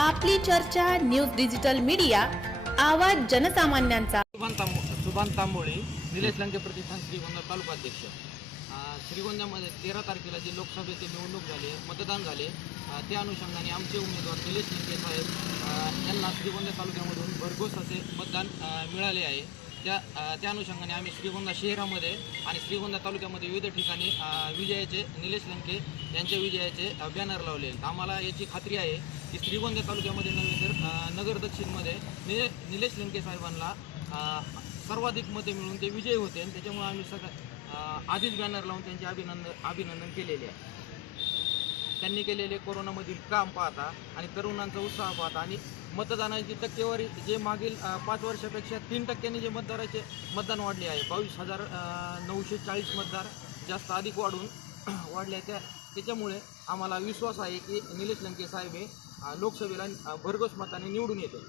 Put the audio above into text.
आपली चर्चा news digital media आवाज जनसामान्यांचा. सुभान तांबो सुभान तांबोळी निलेश लंके प्रतिष्ठान श्रीगोंदा तालुकाध्यक्ष. अ, श्रीगोंद्यामध्ये तेरा तारखेला जी लोकसभेची निवडणूक झाले मतदान झाले अ, त्या अनुषंगाने आमचे उमेदवार निलेश लंके साहेब अ, यांना श्रीगोंदा तालुक्यामधून भरघोस असे मतदान अ, मिळाले आहे. त्या त्या अनुषंगाने आम्ही श्रीगोंदा शहरामध्ये आणि श्रीगोंदा तालुक्यामध्ये विविध ठिकाणी विजयाचे निलेश लंके यांच्या विजयाचे बॅनर लावले आहेत. आम्हाला याची खात्री आहे की श्रीगोंदा तालुक्यामध्ये नव्हे तर नगर दक्षिणमध्ये निले निलेश लंके साहेबांना सर्वाधिक मते मिळून ते विजयी होते आणि त्याच्यामुळे आम्ही सगळ्या आधीच बॅनर लावून त्यांचे अभिनंदन अभिनंदन केलेले आहे. त्यांनी केलेले कोरोनामधील काम पाहता आणि तरुणांचा उत्साह पाहता आणि मतदानाची टक्केवारी जे मागील पाच वर्षापेक्षा तीन टक्क्यांनी जे मतदाराचे मतदान वाढले आहे बावीस हजार नऊशे चाळीस मतदार जास्त अधिक वाढून वाढले आहे. त्या त्याच्यामुळे आम्हाला विश्वास आहे की निलेश लंके साहेब हे लोकसभेला भरघोस मताने निवडून येते